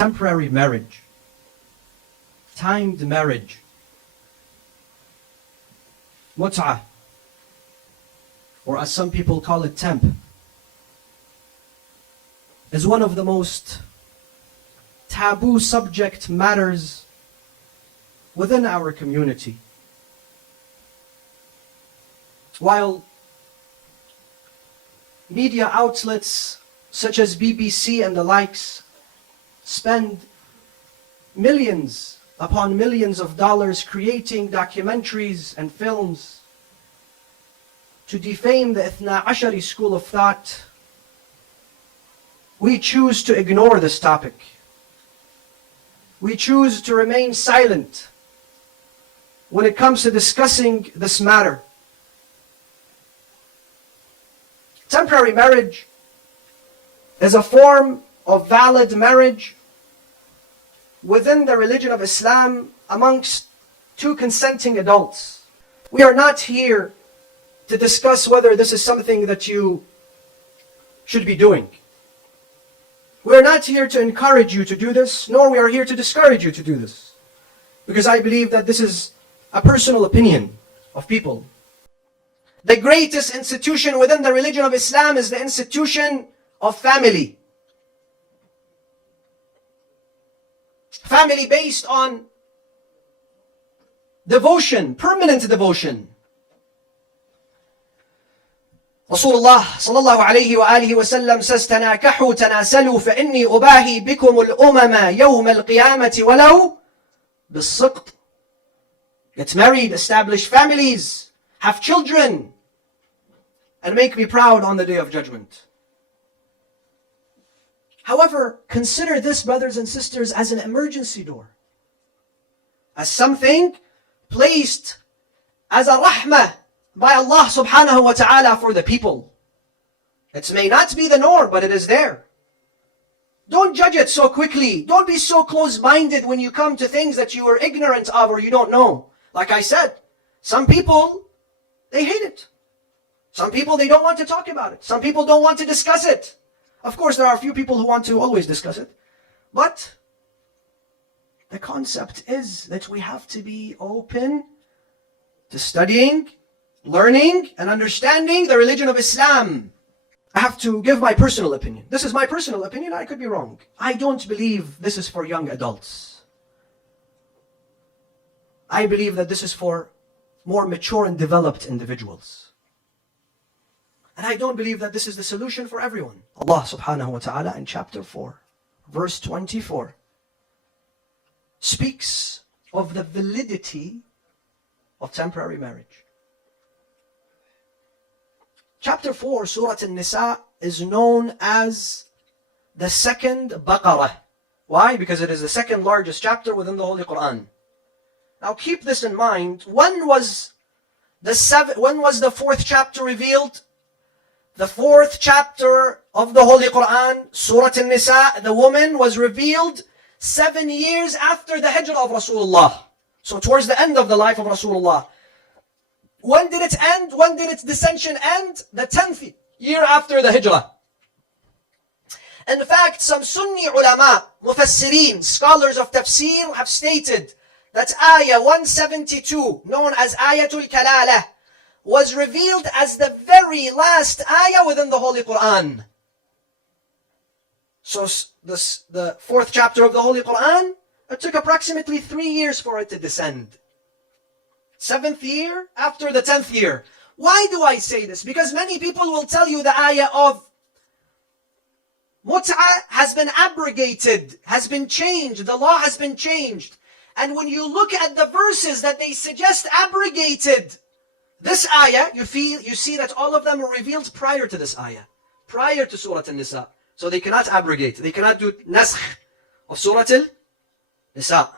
temporary marriage, timed marriage, mut'ah, or as some people call it, temp, is one of the most taboo subject matters within our community. While media outlets such as BBC and the likes spend millions upon millions of dollars creating documentaries and films to defame the Ithna Ashari school of thought, we choose to ignore this topic. We choose to remain silent when it comes to discussing this matter. Temporary marriage is a form of valid marriage within the religion of Islam amongst two consenting adults. We are not here to discuss whether this is something that you should be doing. We are not here to encourage you to do this, nor we are here to discourage you to do this. Because I believe that this is a personal opinion of people. The greatest institution within the religion of Islam is the institution of family. Family based on devotion, permanent devotion. Rasulullah sallallahu alayhi wa alihi wa sallam says, تناكحوا تناسلوا فإني أباهي بكم الأمم يوم القيامة ولو بالسقط. Get married, establish families, have children, and make me proud on the Day of Judgment. However, consider this, brothers and sisters, as an emergency door. As something placed as a rahmah by Allah subhanahu wa ta'ala for the people. It may not be the norm, but it is there. Don't judge it so quickly. Don't be so close-minded when you come to things that you are ignorant of or you don't know. Like I said, some people, they hate it. Some people, they don't want to talk about it. Some people don't want to discuss it. Of course, there are a few people who want to always discuss it. But the concept is that we have to be open to studying, learning, and understanding the religion of Islam. I have to give my personal opinion. This is my personal opinion. I could be wrong. I don't believe this is for young adults. I believe that this is for more mature and developed individuals. And I don't believe that this is the solution for everyone. Allah subhanahu wa ta'ala in chapter 4, verse 24, speaks of the validity of temporary marriage. Chapter 4, Surah An-Nisa, is known as the second Baqarah. Why? Because it is the second largest chapter within the Holy Quran. Now keep this in mind. When was the fourth chapter revealed? The fourth chapter of the Holy Quran, Surah An-Nisa, the woman was revealed 7 years after the hijrah of Rasulullah. So towards the end of the life of Rasulullah. When did it end? When did its dissension end? The 10th year after the hijrah. In fact, some Sunni ulama, mufassirin, scholars of tafsir, have stated that ayah 172, known as Ayatul Kalalah, was revealed as the very last ayah within the Holy Quran. So the fourth chapter of the Holy Quran, it took approximately 3 years for it to descend. 7th year after the 10th year. Why do I say this? Because many people will tell you the ayah of mut'ah has been abrogated, has been changed, the law has been changed. And when you look at the verses that they suggest abrogated this ayah, you see that all of them were revealed prior to this ayah, prior to Surah An-Nisa. So they cannot abrogate, they cannot do naskh of Surah Al-Nisa.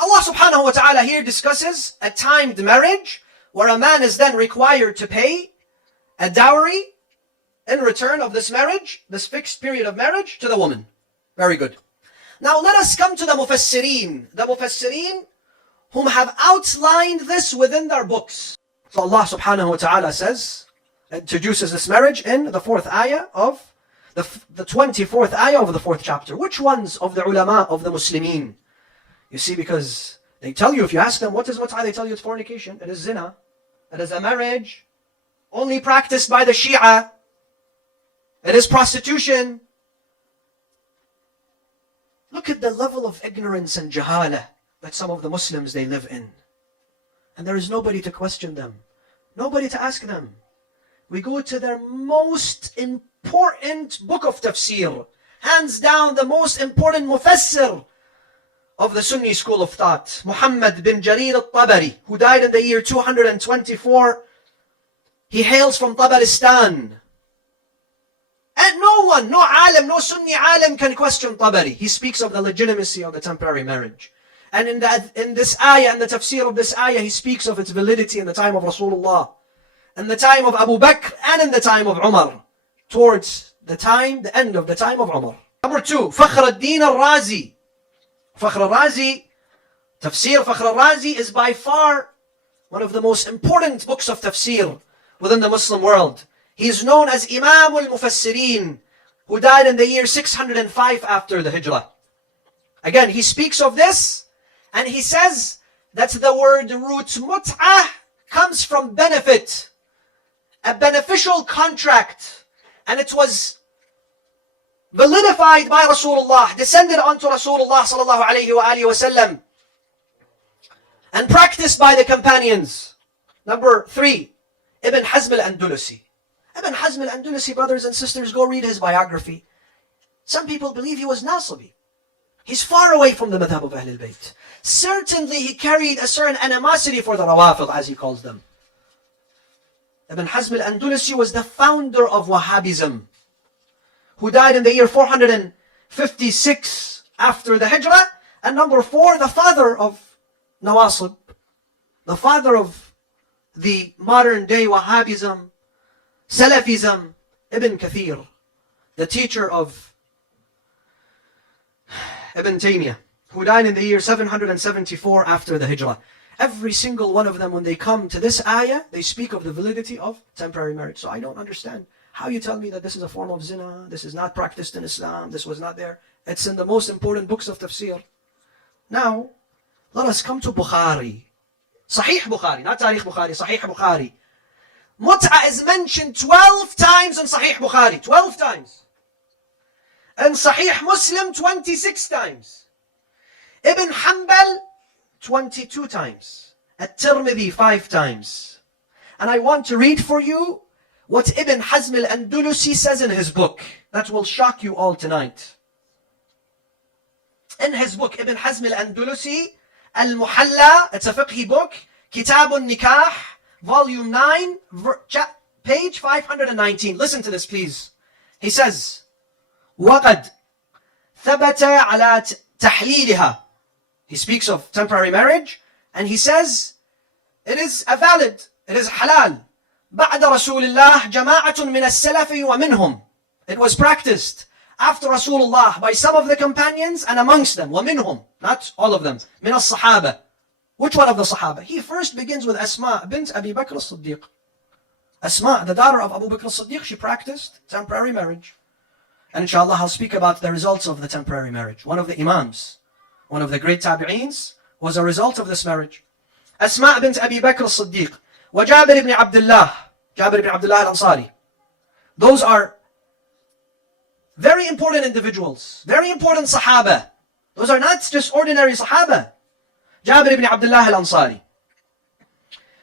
Allah subhanahu wa ta'ala here discusses a timed marriage where a man is then required to pay a dowry in return of this marriage, this fixed period of marriage, to the woman. Very good. Now let us come to the mufassirin. The mufassirin whom have outlined this within their books. So Allah subhanahu wa ta'ala says, introduces this marriage in the 4th ayah of the 24th ayah of the 4th chapter. Which ones of the ulama of the Muslimin? You see, because they tell you, if you ask them, what is mut'ah? They tell you it's fornication. It is zina. It is a marriage only practiced by the Shia. It is prostitution. Look at the level of ignorance and jahala that some of the Muslims they live in. And there is nobody to question them. Nobody to ask them. We go to their most important book of tafsir. Hands down the most important mufassir of the Sunni school of thought. Muhammad bin Jarir al-Tabari, who died in the year 224. He hails from Tabaristan. And no one, no alim, no Sunni alim can question Tabari. He speaks of the legitimacy of the temporary marriage. And in this ayah, in the tafsir of this ayah, he speaks of its validity in the time of Rasulullah, in the time of Abu Bakr, and in the time of Umar, towards the end of the time of Umar. Number 2, Fakhr al-Din al-Razi. Fakhr al-Razi, Tafsir Fakhr al-Razi is by far one of the most important books of tafsir within the Muslim world. He is known as Imam al-Mufassirin, who died in the year 605 after the Hijrah. Again, he speaks of this, and he says that the word root mut'ah comes from benefit, a beneficial contract, and it was validified by Rasulullah, descended onto Rasulullah sallallahu alayhi wa sallam, and practiced by the companions. Number 3, Ibn Hazm al-Andalusi. Ibn Hazm al-Andalusi, brothers and sisters, go read his biography. Some people believe he was Nasibi. He's far away from the madhab of Ahlul Bayt. Certainly he carried a certain animosity for the Rawafid, as he calls them. Ibn Hazm al-Andalusi was the founder of Wahhabism, who died in the year 456 after the Hijrah. And number 4, the father of Nawasib, the father of the modern day Wahhabism, Salafism, Ibn Kathir, the teacher of Ibn Taymiyyah, who died in the year 774 after the Hijrah. Every single one of them, when they come to this ayah, they speak of the validity of temporary marriage. So I don't understand how you tell me that this is a form of zina, this is not practiced in Islam, this was not there. It's in the most important books of tafsir. Now, let us come to Bukhari. Sahih Bukhari, not Tarikh Bukhari, Sahih Bukhari. Mut'ah is mentioned 12 times in Sahih Bukhari, 12 times. And Sahih Muslim 26 times. Ibn Hanbal 22 times. At-Tirmidhi 5 times. And I want to read for you what Ibn Hazm al-Andalusi says in his book. That will shock you all tonight. In his book, Ibn Hazm al-Andalusi, Al-Muhalla, it's a fiqhi book, Kitab al-Nikah, volume 9, page 519. Listen to this, please. He says, وَقَدْ ثَبَتَ عَلَى تَحْلِيلِهَا. He speaks of temporary marriage, and he says, it is a valid, it is halal. بَعْدَ رَسُولِ اللَّهِ جَمَاعَةٌ مِنَ السَّلَفِ وَمِنْهُمْ. It was practiced after Rasulullah by some of the companions and amongst them, وَمِنْهُمْ, not all of them, مِنَ الصَّحَابَةِ. Which one of the Sahaba? He first begins with Asma bint Abi Bakr as-Siddiq. Asma, the daughter of Abu Bakr as-Siddiq, she practiced temporary marriage. And inshallah, I'll speak about the results of the temporary marriage. One of the Imams, one of the great Tabi'eens, was a result of this marriage. Asma bint Abi Bakr as-Siddiq. Wa Jabir ibn Abdullah. Jabir ibn Abdullah al-Ansari. Those are very important individuals. Very important Sahaba. Those are not just ordinary Sahaba. Jabir ibn Abdullah al-Ansari.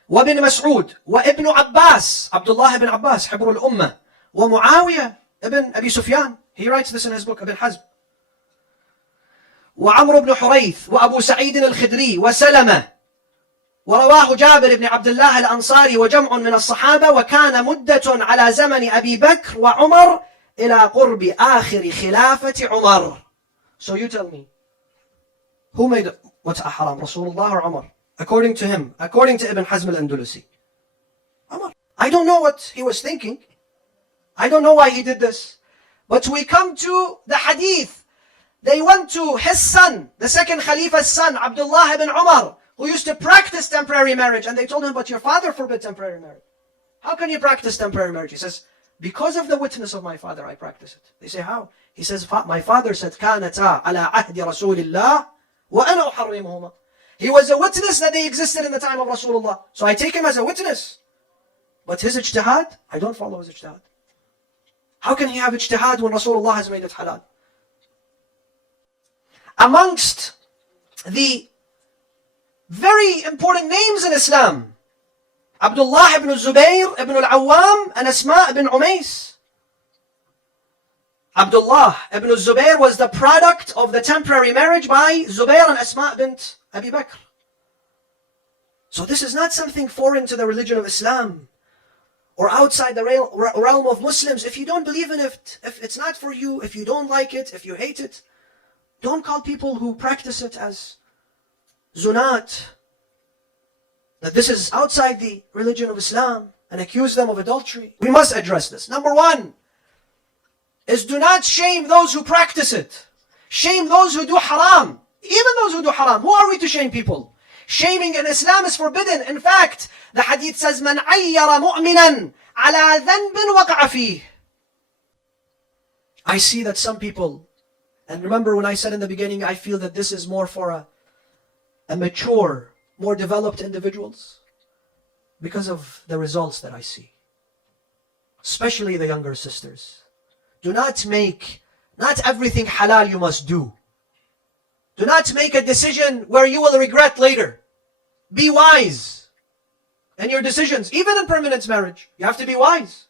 وابن مسعود وابن عباس عبد الله ibn Abbas حبر الأمة ومعاوية ibn Abi Sufyan. He writes this in his book, Ibn Hazm. وعمر بن حريث وأبو سعيد الخدري وسلمة. ورواه جابر بن عبد الله الأنصاري وجمع من الصحابة. وكان مدة على زمن أبي بكر وعمر إلى قرب آخر خلافة عمر. So you tell me, who made what's haram, Rasulullah or Umar? According to him, according to Ibn Hazm al-Andalusi, Umar. I don't know what he was thinking. I don't know why he did this. But we come to the hadith. They went to his son, the second Khalifa's son, Abdullah ibn Umar, who used to practice temporary marriage. And they told him, but your father forbid temporary marriage. How can you practice temporary marriage? He says, because of the witness of my father, I practice it. They say, how? He says, my father said, كانتا على عهد رسول الله وأنا أحرمهما. He was a witness that they existed in the time of Rasulullah. So I take him as a witness. But his ijtihad, I don't follow his ijtihad. How can he have ijtihad when Rasulullah has made it halal? Amongst the very important names in Islam, Abdullah ibn Zubayr ibn al-Awwam and Asma ibn Umays. Abdullah ibn Zubayr was the product of the temporary marriage by Zubayr and Asma bint Abi Bakr. So this is not something foreign to the religion of Islam or outside the realm of Muslims. If you don't believe in it, if it's not for you, if you don't like it, if you hate it, don't call people who practice it as zunat, that this is outside the religion of Islam, and accuse them of adultery. We must address this. Number one is, do not shame those who practice it. Shame those who do haram. Even those who do haram. Who are we to shame people? Shaming in Islam is forbidden. In fact, the hadith says, "Man ayyara mu'minan ala dhanbin waqa'a fih." I see that some people, and remember when I said in the beginning, I feel that this is more for a mature, more developed individuals, because of the results that I see. Especially the younger sisters. Do not make, not everything halal you must do. Do not make a decision where you will regret later. Be wise in your decisions, even in permanent marriage. You have to be wise.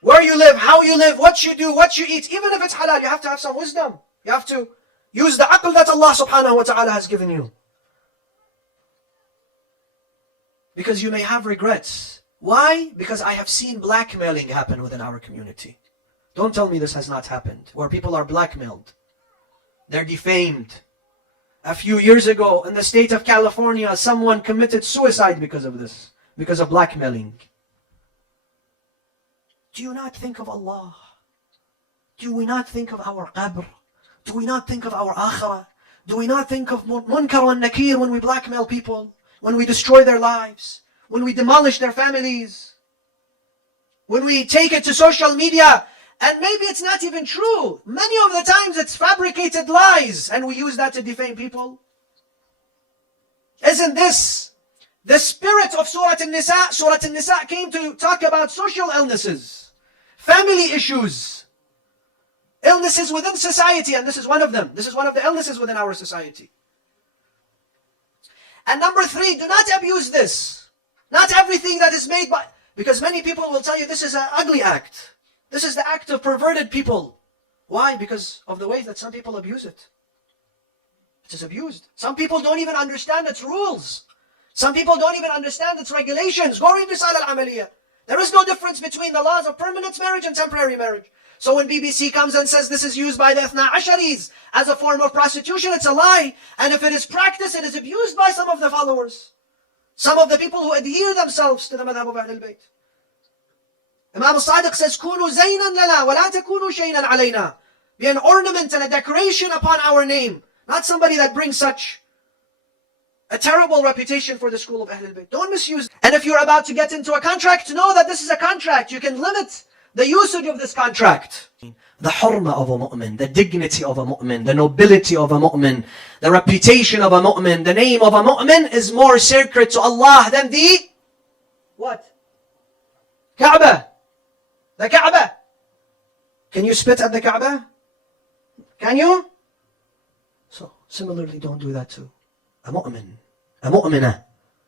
Where you live, how you live, what you do, what you eat, even if it's halal, you have to have some wisdom. You have to use the aql that Allah subhanahu wa ta'ala has given you. Because you may have regrets. Why? Because I have seen blackmailing happen within our community. Don't tell me this has not happened, where people are blackmailed. They're defamed. A few years ago, in the state of California, someone committed suicide because of this, because of blackmailing. Do you not think of Allah? Do we not think of our qabr? Do we not think of our akhirah? Do we not think of munkar and nakir when we blackmail people? When we destroy their lives? When we demolish their families? When we take it to social media, and maybe it's not even true. Many of the times it's fabricated lies, and we use that to defame people. Isn't this the spirit of Surah An-Nisa? Surah An-Nisa came to talk about social illnesses, family issues, illnesses within society, and this is one of them. This is one of the illnesses within our society. And number three, do not abuse this. Not everything that is made by... Because many people will tell you this is an ugly act. This is the act of perverted people. Why? Because of the way that some people abuse it. It is abused. Some people don't even understand its rules. Some people don't even understand its regulations. Go read Risala al-Amaliyah. There is no difference between the laws of permanent marriage and temporary marriage. So when BBC comes and says this is used by the Ithna Asharis as a form of prostitution, it's a lie. And if it is practiced, it is abused by some of the followers. Some of the people who adhere themselves to the madhab of Ahlul Bayt. Imam al-Sadiq says, "Kunu zaynan lana, wa la takunu shaynan alayna." Be an ornament and a decoration upon our name. Not somebody that brings such a terrible reputation for the school of Ahlul Bayt. Don't misuse it. And if you're about to get into a contract, know that this is a contract. You can limit the usage of this contract. The hurma of a mu'min, the dignity of a mu'min, the nobility of a mu'min, the reputation of a mu'min, the name of a mu'min is more sacred to Allah than the what? Kaaba. The Kaaba. Can you spit at the Kaaba? Can you? So, similarly, don't do that to a mu'min, a mu'minah.